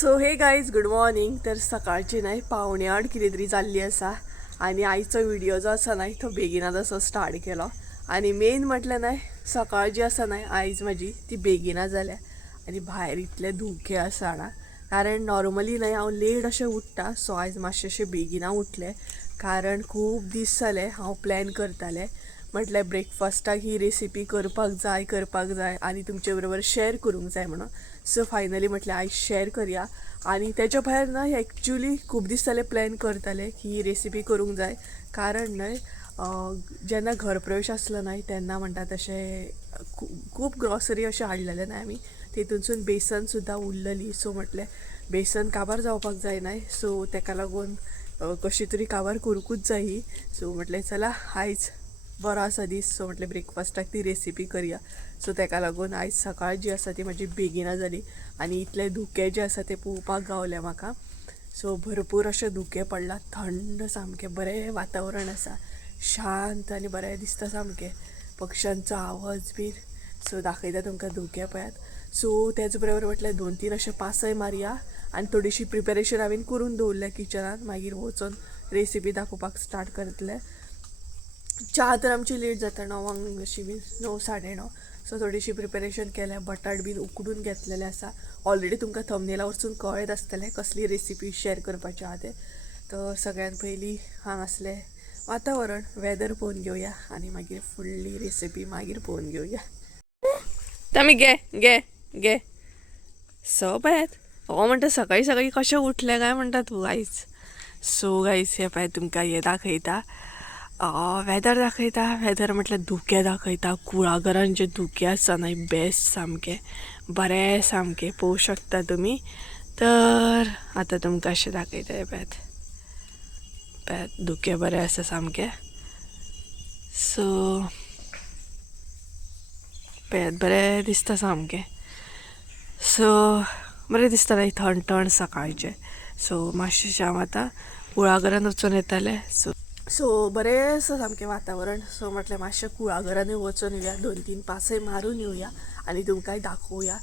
So हे guys good morning. तर सकाळची नाही 7:45 कितें तरी जाल्ली आसा आणि आयचो व्हिडिओ जो आसा नाही तो बेगिनाच असो स्टार्ट केलो. आणि मेन म्हटल्यार नाही सकाळ जी आसा नाही आयज माझी ती बेगिना जाल्या आणि भायर इतले धुके आसा ना. कारण नॉर्मली नाही हांव लेट अशें उठ्ठा. सो आयज मातशें अशें बेगिना उठलें कारण खूब दीस जाले हांव प्लॅन करतालें म्हटल्यार ब्रेकफास्टाक ही रेसिपी करपाक जाय आणि तुमचे बरोबर शेअर करूंक जाय म्हणून. सो फायनली म्हटलें आयज शेअर करूया. आणि त्याच्या भायर ना एक्चुली खूब दीस जाले प्लॅन करताले की ही रेसिपी करूंक जाय कारण न्हय जेन्ना घरप्रवेश आसलो न्हय तेन्ना म्हणटा तशें खूब ग्रॉसरी अशें हाडलेलें न्हय आमी. तितूनसून बेसन सुद्दां उरलेली. सो म्हटलें बेसन काबार जावपाक जाय न्हय. सो तेका लागून कशी तरी काबार करूंकूच जाय ही. सो म्हटलें चला आयज बरो आसा दीस. सो म्हटलें ब्रेकफास्टाक ती रेसिपी करूया. सो तेका लागून आयज सकाळ जी आसा ती म्हाजी बेगिना जाली आणि इतले धुके जे आसा ते पळोवपाक गावले म्हाका. सो भरपूर अशें धुकें पडलां. थंड सामकें बरें वातावरण आसा. शांत आनी बरें दिसता सामकें. पक्ष्यांचो आवाज बीन. सो दाखयता तुमकां धुकें पळयात. सो तेच बरोबर म्हटल्यार 2-3 अशें पासय मारया आनी थोडीशी प्रिपेरेशन हांवें करून दवरल्या किचनान. मागीर वचून रेसिपी दाखोवपाक स्टार्ट करतलें. च्या तर आमची लेट जाता 9 अशी बीन 9-9:30. सो थोडीशी प्रिपेरेशन केल्या. बटाट बीन उकडून घेतलेले आसा. ऑलरेडी तुमकां थंबनेला वचून कळत आसतलें कसली रेसिपी शेअर करपाची आहा तें. तर सगळ्यात पयलीं हांगासलें वातावरण वेदर पळोवन घेवया आनी मागीर फुडली रेसिपी मागीर पळोवन घेवया. आमी गे गे गे सो पळयात हो म्हणटा सकाळी सकाळी कशें उठलें काय म्हणटा तूं आयज. सो गायज हे पळयात तुमकां हे दाखयता वेदर दाखयता. वेदर म्हटल्यार धुकें दाखयता. कुळागरान जे धुकें आसा न्हय बेस्ट सामकें बरें सामकें पळोवंक शकता तुमी. तर आतां तुमकां अशें दाखयता हे पळयात पळयात धुकें बरें आसा सामकें. सो पळयात बरें दिसता सामकें. सो बरें दिसता न्हय थंड थंड सकाळचें. सो मातशें हांव आतां कुळागरान वचून येतालें. सो बरें आसा सामकें वातावरण. सो म्हटलें मातशें कुळागरांनी वचून येवया 2-3 पासय मारून येवया आनी तुमकांय दाखोवया.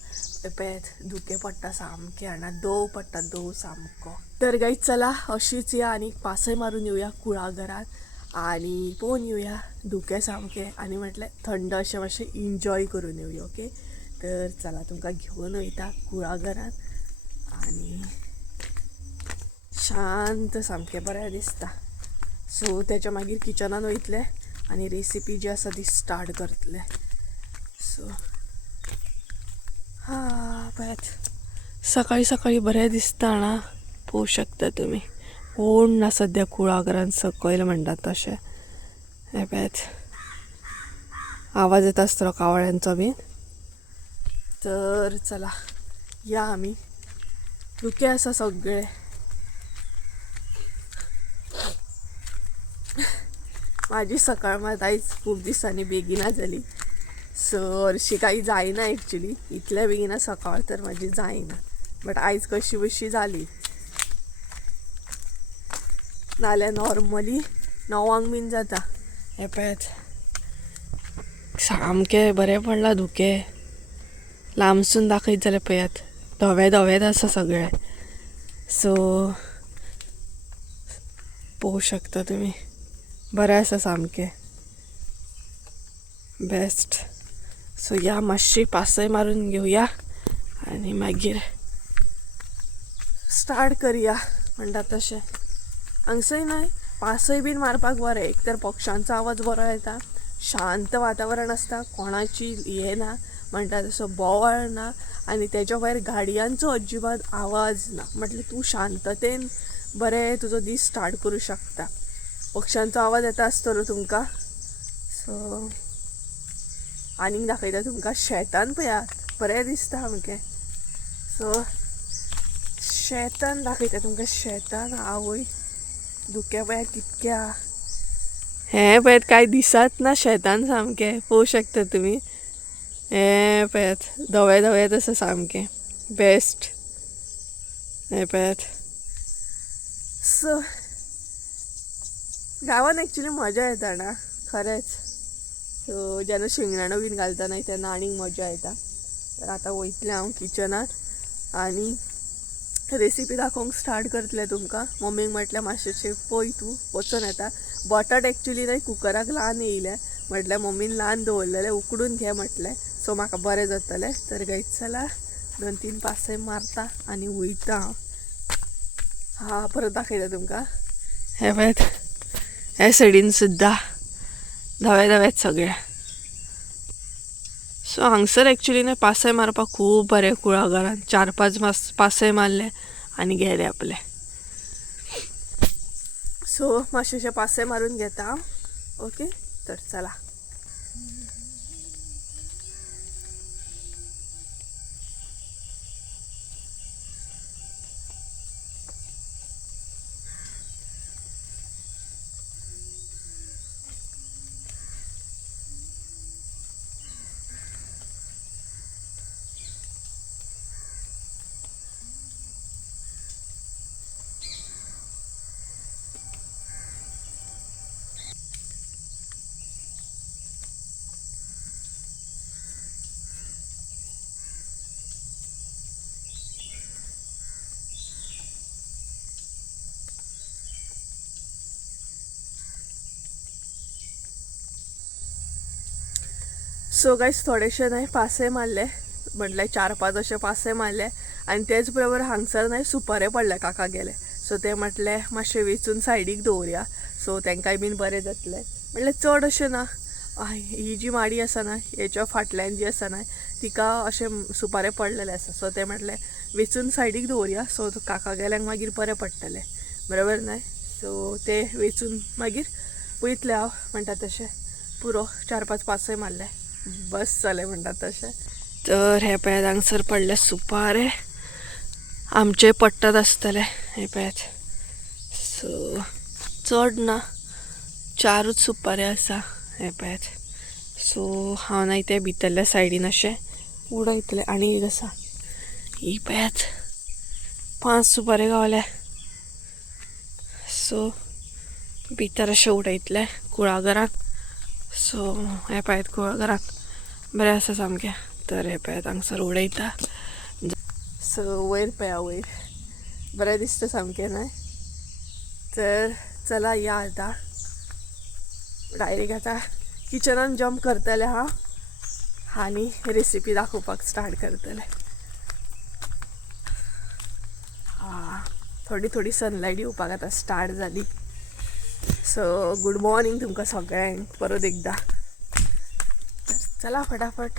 पळयात धुकें पडटा सामकें हांगा दव पडटा दव सामको. तर गायज चला अशीच या आनी पासय मारून येवया कुळागरात आनी पळोवन येवया धुकें सामकें आनी म्हटलें थंड अशें मातशें इन्जॉय करून येवया. ओके तर चला तुमकां घेवन वयता कुळागरात आनी शांत सामकें बरें दिसता. सो तेच्या मागीर किचनान वयतले आनी रेसिपी जी आसा ती स्टार्ट करतले. सो पळयात सकाळी सकाळी बरें दिसता हांगा पळोवंक शकता तुमी. कोण ना सद्या कुळागरान सकयल म्हणटात तशें. हे पळयात आवाज येता आसतलो कावळ्यांचो बीन. तर चला या आमी. धुकें आसा सगळें. माझी सकाळ मात आयज खूब दिसांनी बेगिना जाली. सो हरशी काही जायना एक्चुली इतल्या बेगिना सकाळ तर माझी जायना. बट आयज कशी बशी जाली. नाल्यार नॉर्मली 9 बीन जाता. हे पळयात सामकें बरें पडलां धुकें. लांबसून दाखयत जाल्यार पळयात धवें धवेंच आसा सगळें. सो पळोवंक शकता तुमी बरें आसा सामकें बेस्ट. सो या मातशी पासय मारून घेवया आनी मागीर स्टार्ट करुया म्हणटा तशें. हांगसर न्हय पासय बीन मारपाक बरें. एक तर पक्ष्यांचो आवाज बरो येता. शांत वातावरण आसता. कोणाची हे ना म्हणटा तसो बोवाळ ना आनी तेच्या भायर गाडयांचो अजिबात आवाज ना. म्हटल्यार तूं शांततेन बरें तुजो दीस स्टार्ट करूं शकता. पक्ष्यांचो आवाज येता आसतलो तुमकां. सो आनीक दाखयता तुमकां शेतान पळयात बरें दिसता सामकें. सो शेतान दाखयता तुमकां. शेतान आवय धुकें पळयात कितकें आहा. हें पळयात कांय दिसत ना शेतान सामकें पळोवंक शकता तुमी. हें पळयात धवें धवेंच आसा सामकें बेस्ट. हें पळयात. सो गांवान एक्चुली मजा येता ना खरेंच. सो जेन्ना शिंगणाणो बीन घालता न्हय तेन्ना आनीक मजा येता. तर आतां वयतलें हांव किचनात आनी रेसिपी दाखोवंक स्टार्ट करतले तुमकां. मम्मीक म्हटल्यार मातशें पळय तूं वचून येता. बटाट एक्चुली न्हय कुकराक ल्हान येयले, म्हटल्यार मम्मीन ल्हान दवरलेले उकडून घे म्हटलें. सो म्हाका बरें जातलें. तर गायज चला 2-3 पासय मारता आनी वयता. हा परत दाखयता तुमकां. हे पळयात, हे सायडीन सुद्दां धवे धवेच सगळे. सो हांगसर एक्चुली न्हय पासय मारपाक खूब बरें कुळागरान. 4-5 पासय मारले आनी गेले आपले. सो मातशें पासय मारून घेता. ओके तर चला. सो गायज थोडेशे न्हय पासय मारले, म्हटल्यार 4-5 अशे पासय मारले. आनी तेच बरोबर हांगसर न्हय सुपारे पडले काका गेले. सो ते म्हटले मातशें वेचून सायडीक दवरया, सो तेंकाय बीन बरें जातलें. म्हटल्यार चड अशें ना. ही जी माडी आसा ना, हेच्या फाटल्यान जी आसा ना तिका अशे सुपारे पडलेले आसा. सो ते म्हटले वेचून सायडीक दवरया, सो काका गेल्यांक मागीर बरें पडटलें. बरोबर न्हय. सो ते वेचून मागीर पळयतलें हांव म्हणटा तशें. पुरो 4-5 पासय मारले, बस जालें म्हणटा तशें. तर हे पळयात हांगसर पडले सुपारे. आमचे पडटात आसतले हे पळयात. सो चड ना, 4च सुपारे आसा हे पळयात. सो हांव न्हय ते भितरल्या सायडीन अशें उडयतले. आनी एक आसा ही पळयात 5 सुपारे गावले. सो भितर अशें उडयतले कुळागरान. सो हे पळयात कुळागरान बरें आसा सामकें. तर हे पळयात हांगसर उडयता. सो वयर पळया, वयर बरें दिसता सामकें न्हय. तर चला या आतां डायरेक्ट आतां किचनान जंप करतले हांव आनी रेसिपी दाखोवपाक स्टार्ट करतले. थोडी सनलायट येवपाक आतां स्टार्ट जाली. सो गूड मॉर्निंग तुमकां सगळ्यांक परत एकदा. चला फटाफट.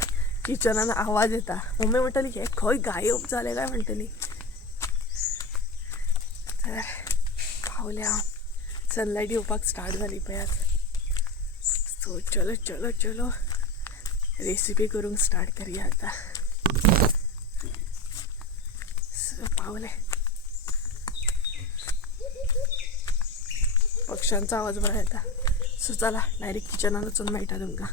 किचनान आवाज येता. मम्मी म्हणटली हे खंय गायब जाले काय म्हणटली. तर पावले हांव. सनलायट येवपाक स्टार्ट जाली पळयात. सो चलो चलो चलो रेसिपी करूंक स्टार्ट करूया आतां. सो पावले. पक्ष्यांचा आवाज बरा येता. सो चला डायरेक्ट किचनान वचून मेळटा तुमकां.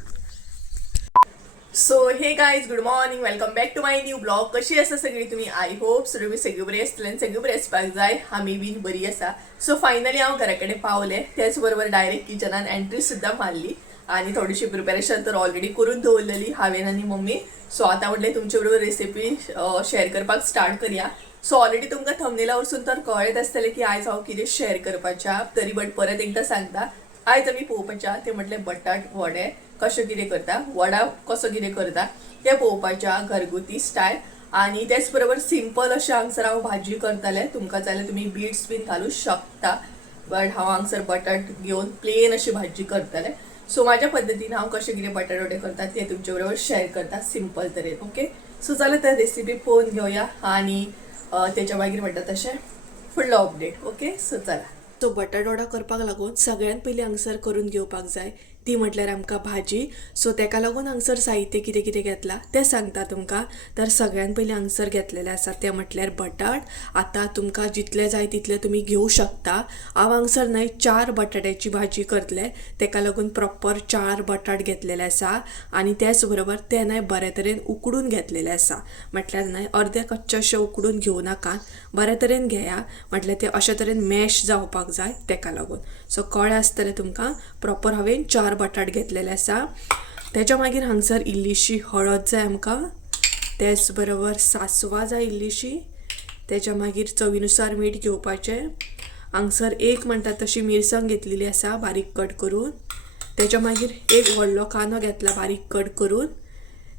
So hey guys good morning, welcome back to my new blog. कशी आसा सगळी तुमी? आय होप सो तुमी सगळी बरी आसतली आनी सगळी बरी आसपाक जाय. आमी बीन बरी आसा. सो फायनली हांव घरा कडेन पावले. त्याच बरोबर डायरेक्ट किचनान एंट्री सुद्दां मारली आनी थोडीशी प्रिपेरेशन तर ऑलरेडी करून दवरलेली हांवेन आनी मम्मी. सो आतां म्हटलें तुमचे बरोबर रेसिपी शेअर करपाक स्टार्ट करूया. सो ऑलरेडी तुमकां थंबनेला वरसून तर कळत आसतलें की आयज हांव कितें शेअर करपाचें. तरी बट परत एकदा सांगता, आयज आमी पळोवपाच्या ते म्हटलें बटाट वडे कशें कितें करता, वडा कसो कितें करता तें पळोवपाच्या घरगुती स्टायल. आनी तेच बरोबर सिंपल अशें हांगसर हांव भाजी करतलें. तुमकां जाल्यार तुमी बीट्स बीन घालूं शकता, बट हांव हांगसर बटाट घेवन प्लेन अशी भाजी करतलें. सो म्हाज्या पद्दतीन हांव कशें कितें बटाट वडे करता तें तुमचे बरोबर शेअर करता सिंपल तरेन. ओके. सो जाल्यार तर रेसिपी पळोवन घेवया आनी तेच्या मागीर म्हणटा तशें फुडलो अपडेट. ओके. सो चला. तो बटाट वडा करपाक लागून सगळ्यात पयलीं हांगसर करून घेवपाक जाय ती म्हटल्यार आमकां भाजी. सो तेका लागून हांगसर साहित्य कितें कितें घेतला तें सांगता तुमकां. तर सगळ्यात पयलीं हांगसर घेतलेलें आसा तें म्हटल्यार बटाट. आतां तुमकां जितले जाय तितले तुमी घेवं शकता. हांव हांगसर न्हय 4 बटाट्याची भाजी करतलें, तेका लागून प्रॉपर 4 बटाट घेतलेले आसा. आनी त्याच बरोबर ते न्हय बरे तरेन उकडून घेतलेले आसा. म्हटल्यार न्हय अर्दे कच्चे अशें उकडून घेवं नाका, बरे तरेन घेया. म्हटल्यार ते अशे तरेन मॅश जावपाक जाय तेका लागून. सो कळ्ळें आसतलें तुमकां. प्रॉपर हांवें 4 बटाट घेतलेले आसा. तेच्या मागीर हांगसर इल्लीशी हळद जाय आमकां. तेच बरोबर सासवां जाय इल्लीशी. त्याच्या मागीर चवीनुसार मीठ घेवपाचें. हांगसर एक म्हणटा तशी मिरसांग घेतलेली आसा बारीक कट करून. त्याच्या मागीर एक व्हडलो कांदो घेतला बारीक कट करून.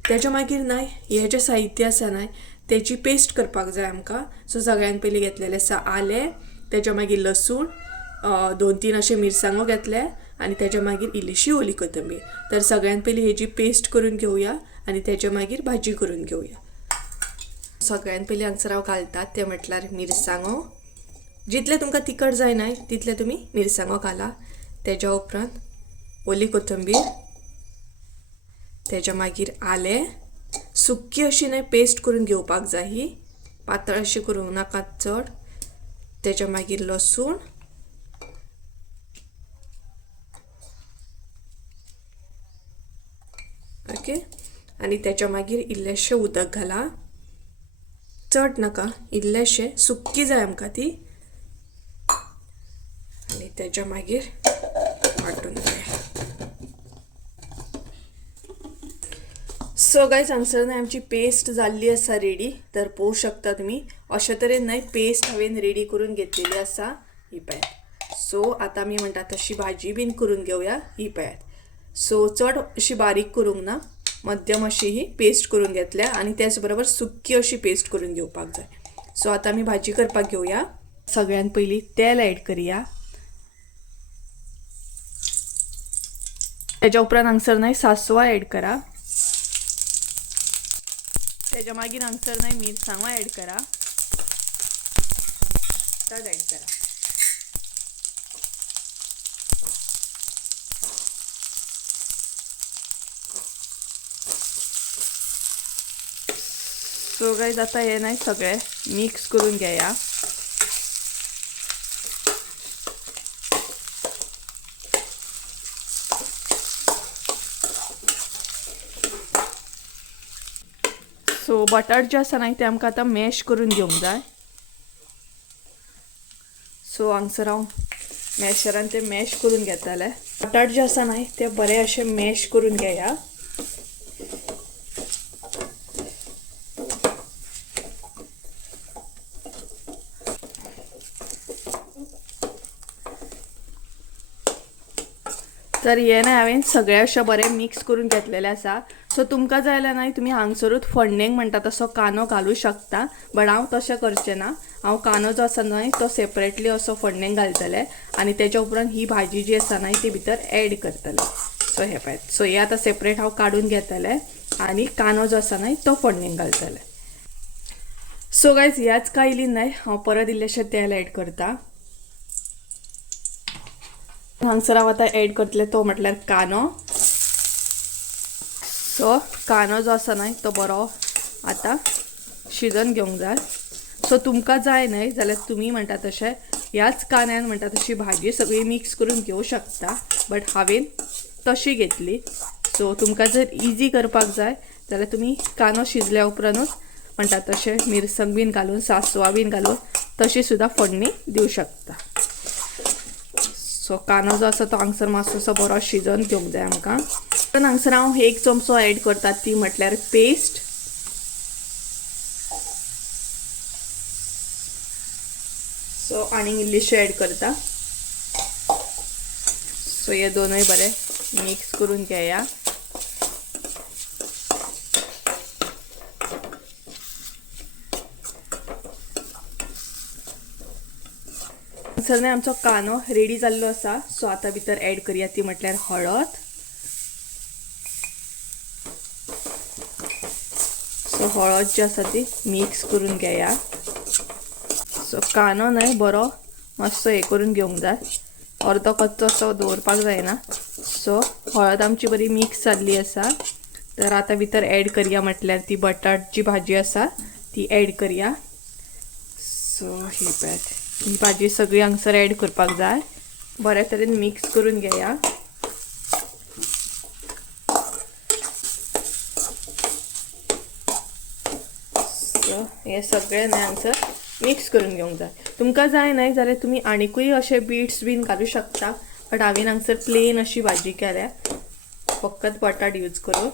त्याच्या मागीर नाही हे जे साहित्य आसा नाही त्याची पेस्ट करपाक जाय आमकां. सो सगळ्यान पयलीं घेतलेलें आसा आलें, त्याच्या मागीर लसूण, 2-3 अशे मिरसांगो घेतले आणि त्याच्या मागीर इल्लीशी ओली कोथंबीर. तर सगळ्यान पयलीं हेजी पेस्ट करून घेवया आणि त्याच्या मागीर भाजी करून घेवया. सगळ्यान पयलीं हांगसर हांव घालतात ते म्हटल्यार मिरसांगो. जितले तुमकां तिखट जाय नाही तितले तुमी मिरसांगो घाला. त्याच्या उपरांत ओली कोथंबीर, त्याच्या मागीर आलें. सुक्की अशी नाही पेस्ट करून घेवपाक जाय, ही पातळ अशी करूंक नाका चड. त्याच्या मागीर लसूण, ओके. आणि त्याच्या मागीर इल्लेशें उदक घाला, चड नाका, इल्लेशें. सुक्की जाय आमकां ती. आणि त्याच्या मागीर वांटून घेया. सो गायज हांगसर नाही आमची पेस्ट जाल्ली आसा रेडी. तर पळोवंक शकता तुमी अशे तरेन नाही पेस्ट हांवें रेडी करून घेतलेली आसा. ही पळयात. सो आतां आमी म्हणटा तशी भाजी बीन करून घेवया. ही पळयात. सो चड अशी बारीक करूंक ना, मध्यम अशी ही पेस्ट करून घेतल्या आणि त्याच बरोबर सुक्की अशी पेस्ट करून घेवपाक जाय. सो आतां आमी भाजी करपाक घेवया. सगळ्यान पयलीं तेल ऍड करया. त्याच्या उपरांत हांगसर नाही सासवा ऍड करा. त्याच्या मागीर हांगसर नाही मिरसांगो ऍड करा. ऍड करा. सो गायज आता हे नाही सगळे मिक्स करून घेया. सो बटाट जे आसा नाही ते आमकां आतां मॅश करून घेवंक जाय. सो हांगसर हांव मॅशरान ते मॅश करून घेतले. बटाट जे आसा नाही ते बरे अशे मॅश करून घेया. तर हे नाही हांवें सगळे अशे बरे मिक्स करून घेतलेले आसा. सो तुमकां जाय जाल्यार नाही तुमी हांगसरूच फोडणेक म्हणटा तसो कांदो घालूं शकता. बट हांव तशें करचें ना. हांव कांदो जो आसा न्हय तो सेपरेटली असो फोडणेक घालतलें आणि त्याच्या उपरांत ही भाजी जी आसा न्हय ती भितर ऍड करतलें. सो हे पळयात. सो हे आतां सेपरेट हांव काडून घेतलें आणि कांदो जो आसा न्हय तो फोडणेक घालतलें. सो गायज ह्याच कायलीन न्हय हांव परत इल्लेशें तेल ऍड करता. हांगसर हांव आतां ऍड करतलें तो म्हटल्यार कांदो. सो कांदो जो आसा न्हय तो बरो आतां शिजोवन घेवंक जाय. सो तुमकां जाय न्हय जाल्यार तुमी म्हणटा तशें ह्याच कांद्यान म्हणटा तशी भाजी सगळी मिक्स करून घेवं शकता. बट हांवें तशी घेतली. सो तुमकां जर इजी करपाक जाय जाल्यार तुमी कांदो शिजल्या उपरांतूच म्हणटा तशें मिरसांग बीन घालून सासवा बीन घालून तशी सुद्दां फोडणी दिवं शकता. सो कांदो जो आसा तो हांगसर मातसो बरो शिजोवन घेवंक जाय आमकां. पण हांगसर हांव 1 चमचो ऍड करतात ती म्हटल्यार पेस्ट. सो आनी इल्लीशें ऍड करता. सो हे दोनूय बरे मिक्स करून घेया. हांगसर न्हय आमचो कांदो रेडी जाल्लो आसा. सो आतां भितर ऍड करया ती म्हटल्यार हळद. सो हळद जी आसा ती मिक्स करून घेया. सो कांदो न्हय बरो मातसो हे करून घेवंक जाय. अर्दो कच्चो असो दवरपाक जायना. सो हळद आमची बरी मिक्स जाल्ली आसा. तर आतां भितर ऍड करया म्हटल्यार ती बटाटची भाजी आसा ती ऍड करया. सो ही पळयात ही भाजी सगळी हांगसर ऍड करपाक जाय. बऱ्या तरेन मिक्स करून घेया. सो हे सगळे न्हय हांगसर मिक्स करून घेवंक जाय. तुमकां जाय न्हय जाल्यार तुमी आनीकूय अशे बीट्स बीन घालूं शकता. बट हांवें हांगसर प्लेन अशी भाजी केल्या फकत बटाट यूज करून.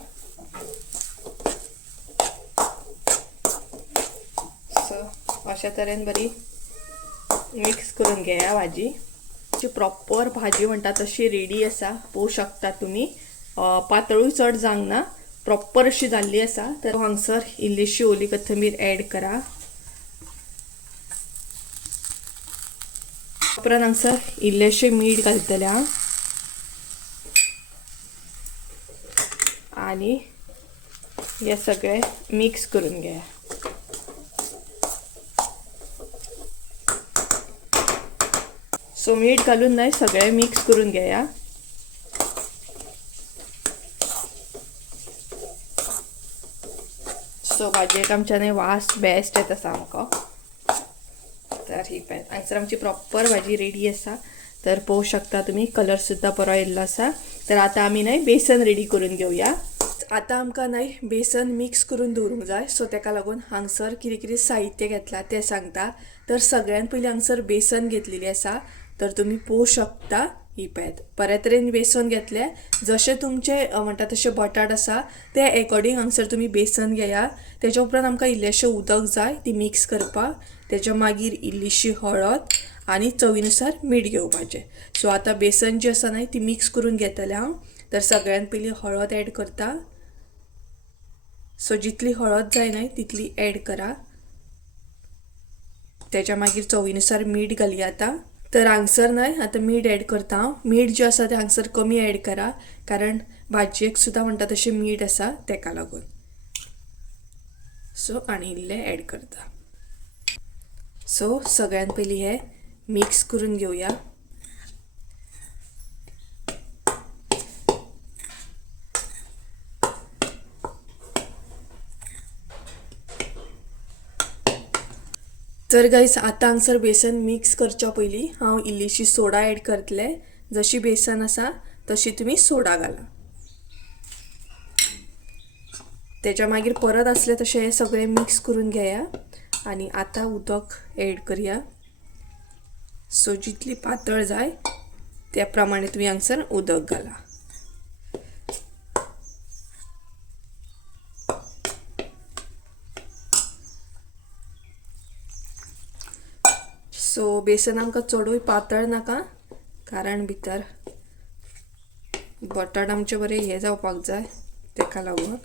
सो अशा तरेन बरी मिक्स करून घेया भाजी. प्रॉपर भाजी म्हणटा तशी रेडी आसा. पळोवंक शकता तुम्ही. पातळूय चड जावंक ना, प्रॉपर अशी जाल्ली आसा. तर हांगसर इल्लीशी ओली कोथिंबीर ॲड करा. उपरांत हांगसर इल्लेशें मीठ घालतलें हांव आणि हे सगळे मिक्स करून घ्या. सो मीठ घालून नाही, सगळे मिक्स करून घ्या. सो भाजयेक आमच्यान वास बेस्ट येता सामको. तर ही पळय हांगसर आमची प्रॉपर भाजी रेडी आसा. तर पळोवंक शकता तुम्ही, कलर सुद्धा बरो येयल्लो आसा. तर आता आमी नाही बेसन रेडी करून घेवया. आता आमकां नाही बेसन मिक्स करून दवरूंक जाय. सो तेका लागून हांगसर कितें कितें साहित्य घेतला तें सांगता. तर सगळ्यान पयलीं हांगसर बेसन घेतलेली आसा. तर तुम्ही पळोवंक शकता ही पळयात, बऱ्या तरेन बेसन घेतले. जशे तुमचे म्हणटा तशे बटाट आसा ते अकॉर्डिंग हांगसर तुम्ही बेसन घेया. तेच्या उपरांत आमकां इल्लेशें उदक जाय ती मिक्स करपाक. तेच्या मागीर इल्लीशी हळद आणि चवीनुसार मीठ घेवपाचें. सो आता बेसन जी आसा न्हय ती मिक्स करून घेतले हांव. तर सगळ्यान पयलीं हळद ॲड करता. सो जितली हळद जाय न्हय तितली ॲड करा. तेच्या मागीर चवीनुसार मीठ घालया आता. तर हांगसर न्हय आता मीठ ॲड करता हांव. मीठ जे आसा ते हांगसर कमी ॲड करा, कारण भाजयेक सुद्धा म्हणटा तशें मीठ आसा तेका लागून. सो आनी इल्लें ॲड करता. सो सगळ्यान पयलीं हे मिक्स करून घेवया. तर गाईस आता हांगसर बेसन मिक्स करच्या पयलीं हांव इल्लीशी सोडा ॲड करतले. जशी बेसन आसा तशी तुम्ही सोडा घाला. तेच्या मागीर परत असले तशें हे सगळे मिक्स करून घेया. आणि आता उदक ॲड करया. सो जितली पातळ जाय त्या प्रमाणे तुम्ही हांगसर उदक घाला. सो बेसन आमकां चडूय पातळ नाका, कारण भितर बटाट आमचे बरे हे जावपाक जाय तेका लागून.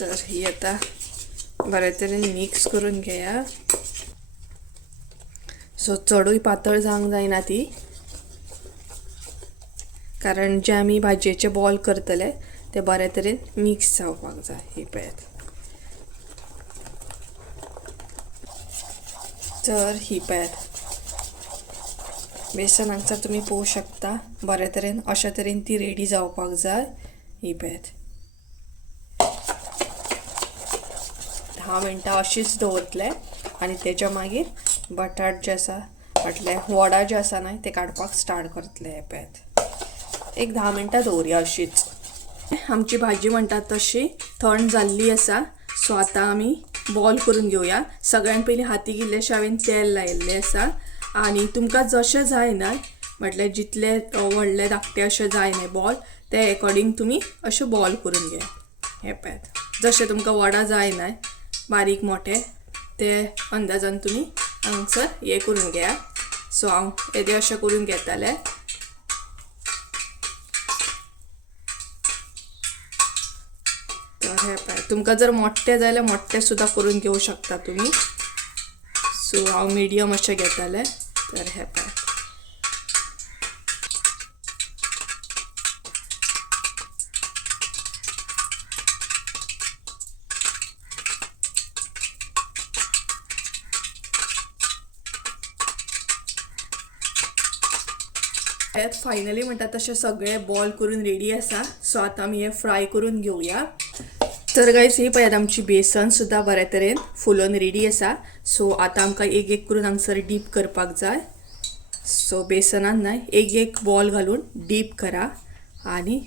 तर ही आता बरे तरेन मिक्स करून घेया. सो चडूय पातळ जावंक जायना ती, कारण जे आमी भाजयेचे बॉल करतले ते बरे तरेन मिक्स जावपाक जाय. ही पळयात. तर ही पळयात बेसन हांगसर तुम्ही पळोवंक शकता बरे तरेन अशा तरेन ती रेडी जावपाक जाय. ही पळयात 10 मिनटां अशीच दवरतले आणि तेच्या मागीर बटाट जे आसा फाटले वडा जे आसा न्हय ते काडपाक स्टार्ट करतले. हे पळयात एक 10 मिनटां दवरया अशीच. आमची भाजी म्हणटात तशी थंड जाल्ली आसा. सो आता आमी बॉल करून घेवया. सगळ्यान पयलीं हातीक इल्लेशें हांवें तेल लायिल्लें आसा. आणि तुमकां जशें जाय न्हय, म्हटल्यार जितले व्हडले धाकटे अशें जाय न्हय बॉल, ते अकॉर्डिंग तुमी अशे बॉल करून घे. हे पळयात जशें तुमकां वडा जाय न्हय बारीक मोठे ते अंदाजान तुमी हांगसर हे करून घेया. सो हांव येदे अशें करून घेतले. तर हे पळय तुमकां जर मोठे जाय जाल्यार मोठे सुद्धा करून घेवं शकता तुम्ही. सो हांव मिडियम अशें घेतले. तर हे पळय फायनली म्हणतात तसे सगळे बॉल करून रेडी आसा. सो आता आमी हे फ्राय करून घेवया. तर गाइस ही पळयात आमची बेसन सुद्धा बऱ्या तरेन फुलोन रेडी आसा. सो आता आमकां एक एक करून हांगसर डीप करपाक जाय. सो बेसनान न्हय एक एक बॉल घालून डीप करा आणि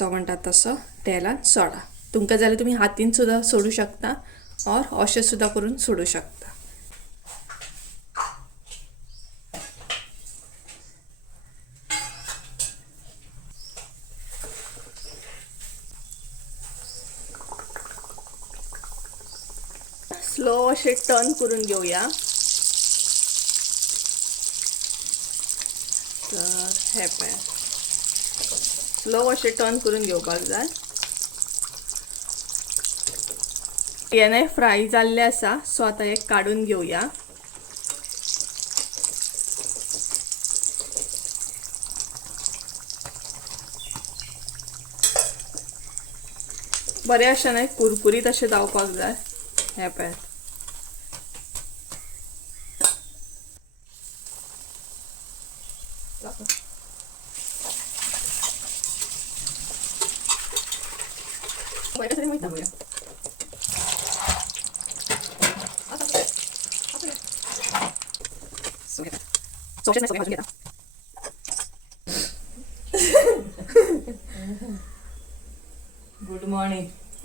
तो म्हणटात तसो तेलान सोडा. तुमकां जाल्यार तुमी हातीन सुद्धा सोडू शकता और अशें सुद्धा करून सोडू शकता. स्लो असे टर्न करून घेऊया. तर हे पण स्लो असे टर्न करून घेवपाक जाय. याने फ्राय जाल्ले आसा सो आता एक काढून घेऊया. बरे अशें न्हय कुरकुरीत अशें जावपाक जाय. हे पळय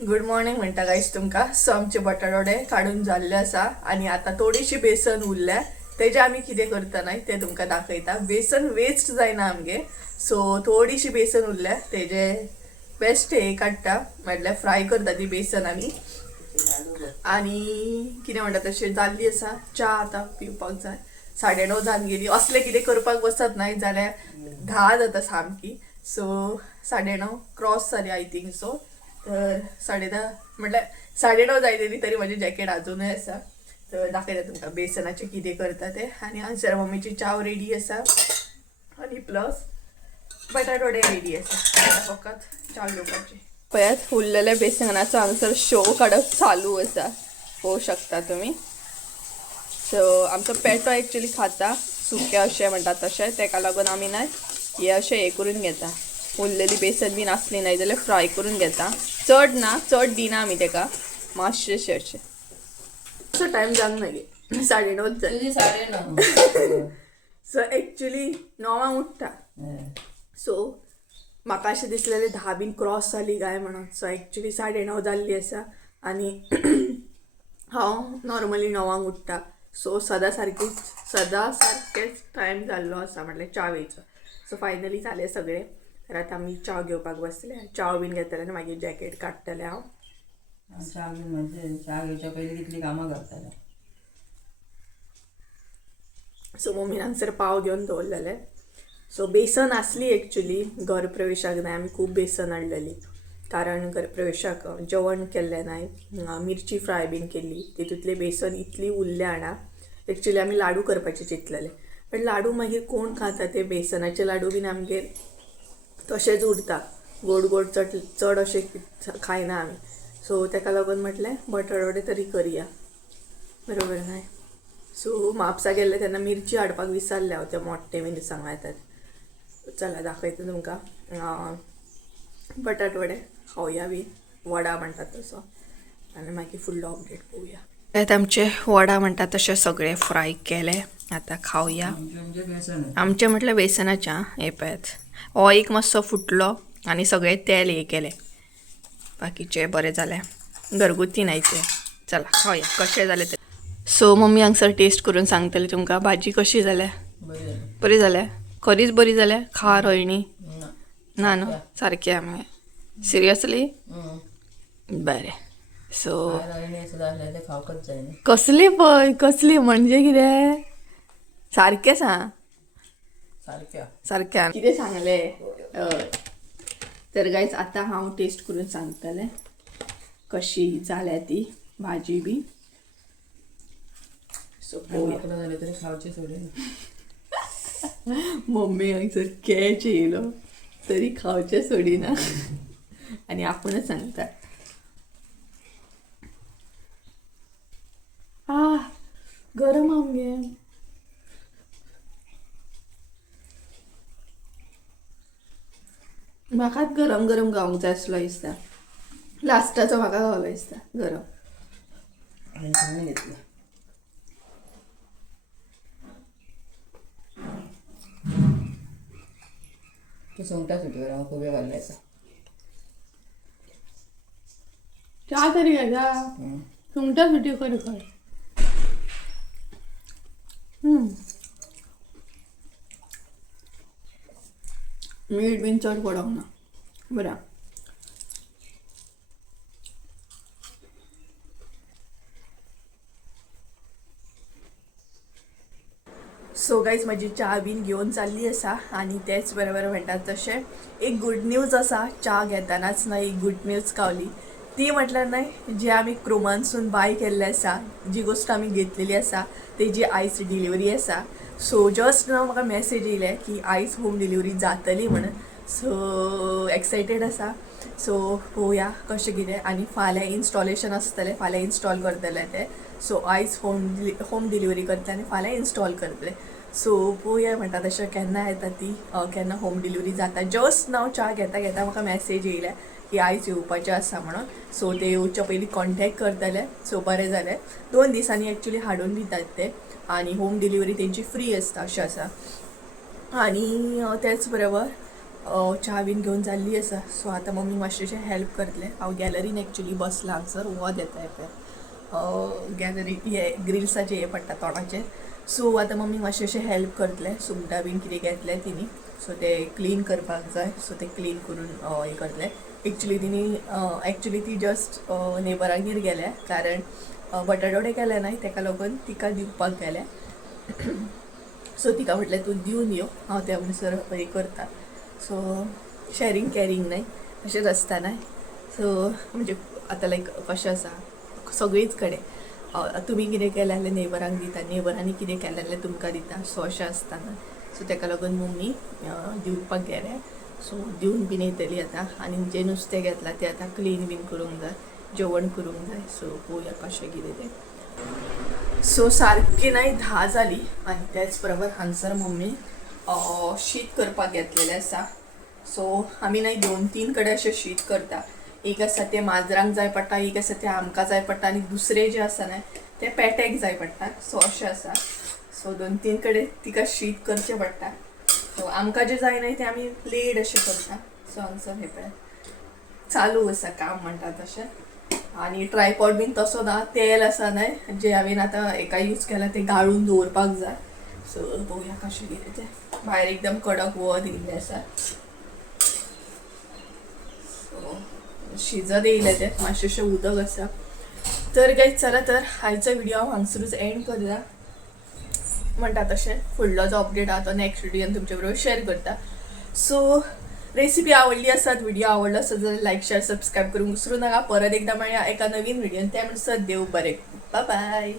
गुड मॉर्निंग म्हणटा गाईस तुमका. सो आमचे बटाटे काढून जाल्ले आसा आणि आता थोडीशी बेसन उरल्या तेजे आमी कितें करता नाही ते तुमका दाखयता. बेसन वेस्ट जायना आमगे सो थोडीशी बेसन उरल्या तेजे बेस्ट हे काडटा म्हटल्यार फ्राय करता ती बेसन आमी. आणि कितें म्हणटा तशें जाल्ली आसा. च्या आतां पिवपाक जाय. 9:30 जावन गेली. असले कितें करपाक बसत नाही जाल्यार 10 जाता सामकी. सो 9:30 क्रॉस जाली आय थिंक सो. तर 10:30 म्हटल्यार 9:30 जायलेली तरी माझे जॅकेट अजूनय आसा. तर दाखयता तुमका बेसनाचे कितें करता ते. आणि हांगसर मम्मीची चाव रेडी आसा आणि प्लस बटाटवडे रेडी आसा. फकत चाव घेवपाची. पळयात उरलेल्या बेसनाचो हांगसर शो काडप चालू आसा. पळोवं शकता तुम्ही. सो आमचो पेटो एक्चुअली खाता सुके अशें म्हणटा तशें तेका लागून आमी ना हे अशें हे करून घेता. उरलेली बेसन बीन आसली नाही जाल्यार फ्राय करून घेता. चड ना चड दिना आमी तेका मातशें अशें. असो टायम जावन मागे 9:30 जाली. सो एक्चुअली 9 उठता. सो म्हाका अशें दिसलेलें 10 बीन क्रॉस जाली काय म्हणून. सो एक्चुअली 9:30 जाल्ली आसा आनी हांव नॉर्मली 9 उठता. सो सदां सारकेच टायम जाल्लो आसा म्हटल्यार चावेचो. सो फायनली जालें सगळें. तर आतां आमी चाव घेवपाक बसले. चाव बीन घेतले आनी मागीर जॅकेट काडटलें हांव. चाव बीन म्हणजे चाव घेवच्या पयलीं कितली कामां करतलें. सो मम्मीन हांगसर पाव घेवन दवरलेले. सो बेसन आसली एक्चुली घर प्रवेशाक नाही. आमी खूब बेसन हाडलेली कारण घर प्रवेशाक जेवण केल्लें नाही. मिरची फ्राय बीन केल्ली तितूंतले बेसन इतली उरले हाडा. एक्चुली आमी लाडू करपाचे चिंतलेले पण लाडू मागीर कोण खाता. ते बेसनाचे लाडू बीन आमगेर तशेंच उरता. गोड गोड चड अशें खायना आमी. सो तेका लागून म्हटलें बटाटवडे तरी करया. बरोबर नाही. सो म्हापसा गेल्ले तेन्ना मिरची हाडपाक विसरले हांव. ते मोठे मिरसांगो येतात. चला दाखयता तुमकां. बटाटवडे खावया बी. वडा म्हणटात तसो आनी मागीर फुडलो अपडेट पळोवया. त्यात आमचे वडा म्हणटात तशें सगळे फ्राय केले. आता खावया. आमचे म्हटल्यार बेसनाच्या हे पळयात. हो एक मातसो फुटलो आनी सगळे तेल हे केले. बाकीचे बरे जाले. घरगुती नाहीचे. चला खावया कशें जाले ते. सो मम्मी हांगसर टेस्ट करून सांगतली तुमकां भाजी कशी जाल्या. बरी जाल्या. खरीच बरी जाल्या. खार अळणी ना न्हू सारकें आमगे. सिरियसली बरें. सो कसली पळय कसली म्हणजे कितें सारकें सांग. सारकें कितें सांगलें. तर गायज आतां हांव टेस्ट करून सांगतलें कशी जाल्या ती भाजी बी. सो तरी खावची सोडीन. मम्मी हांगसर कॅच येयलो तरी खावचें सोडिना आनी आपुणूच सांगता. गरम आमगे. म्हाकाच गरम गरम गावंक जाय आसलो दिसता. लास्टाचो म्हाका गावलो दिसता गरम. घेतलं तू सुंगटा सुटवर हांव खूब घाल्ले आसा. च्या तरी घ्या. सुंगटां सुटी खरी खर. मीठ बीन चड पडोंक ना. बरें. सो गाईज माझी च्या बीन घेऊन चालली असा आणि त्याच बरोबर म्हणतात तसे एक गुड न्यूज असा च्या घेतानाच ना एक गुड न्यूज गावली ती म्हटल्यार नाही जे आम्ही क्रोमानसून बाय केल्ले आसा जी गोष्ट आम्ही घेतलेली आसा तेजी आयज डिलिव्हरी आसा सो जस्ट ना म्हाका मेसेज येयले की आयज होम डिलिव्हरी जातली म्हणून सो एक्सायटेड आसा सो पळोवया कशें कितें आनी फाल्यां इन्स्टॉलेशन आसतलें फाल्यां इन्स्टॉल करतले ते सो आयज होम डिलिव्हरी करतले आनी फाल्यां इन्स्टॉल करतले सो पळोवया म्हणटा तशें केन्ना येता ती केन्ना होम डिलिव्हरी जाता जस्ट नाव च्या घेता घेता म्हाका मेसेज येयले की आयज येवपाचें आसा म्हणून सो ते येवच्या पयलीं कॉन्टॅक्ट करतले सो बरें जालें 2 दिसांनी एक्चुली हाडून दितात ते आनी होम डिलिव्हरी तेंची फ्री आसता अशें आसा आनी त्याच बरोबर च्या बीन घेवन जाल्ली आसा सो आतां मम्मी मातशेंशें हेल्प करतलें हांव गॅलरीन एक्चुली बसलां हांगसर वत येता पळय गॅलरी हे ग्रिल्साचे हे पडटा तोंडाचेर सो आतां मम्मी मातशेंशें हेल्प करतलें सुंगटां बीन कितें घेतलें तिणी सो ते क्लीन करपाक जाय सो ते क्लीन करून हें करतलें एक्चुली ती जस्ट नेबरागेर गेल्या कारण बटाटवडे केले न्हय तेका लागून तिका दिवपाक गेल्या सो तिका म्हटलें तूं दिवन यो हांव त्या म्हणसर हें करता सो शेअरिंग कॅरिंग नाही अशेंच आसता न्हय सो म्हणजे आतां लायक कशें आसा सगळीच कडेन तुमी कितें केलें जाल्यार नेबरांक दिता नेबरांनी कितें केलें जाल्यार तुमकां दिता सो अशें आसता न्हय सो तेका लागून मम्मी दिवपाक गेले सो दिवन बीन येतली आतां आनी जें नुस्तें घेतलां तें आतां क्लीन बीन करूंक जाय जेवण करूंक जाय सो पळोवया कशें कितें तें सो सारकी नाही 10 जाली आनी त्याच बरोबर हांगसर मम्मी शीत करपाक घेतलेलें आसा सो आमी नाही 2-3 कडेन अशें शीत करता एक आसा तें माजरांक जाय पडटा एक आसा तें आमकां जाय पडटा आनी दुसरें जें आसा न्हय तें पेट्याक जाय पडटा सो अशें आसा सो 2-3 कडेन तिका शीत करचें पडटा सो आमकां जें जाय न्हय तें आमी प्लेट अशें करता सो हांगसर हे पळय चालू आसा काम म्हणटा तशें आनी ट्रायपॉड बीन तसो ना तेल आसा न्हय जें हांवें आतां हेका यूज केलां तें गाळून दवरपाक जाय सो पळोवया कशें कितें तें भायर एकदम कडक वत येयल्लें आसा सो शिजत येयलें तें मातशेंशें उदक आसा तर गायज चला तर आयचो व्हिडिओ हांव हांगसरूच एंड करता म्हणटा तशें फुडलो जो अपडेट आहा तो नेक्स्ट व्हिडिओन तुमचे बरोबर शेअर करता सो रेसिपी आवडली आसत व्हिडिओ आवडलो आसत जाल्यार लायक शेअर सबस्क्राईब करूंक विसरू नका परत एकदा मेळया एका नवीन व्हिडिओन त्या म्हणसर देव बरें बाय बाय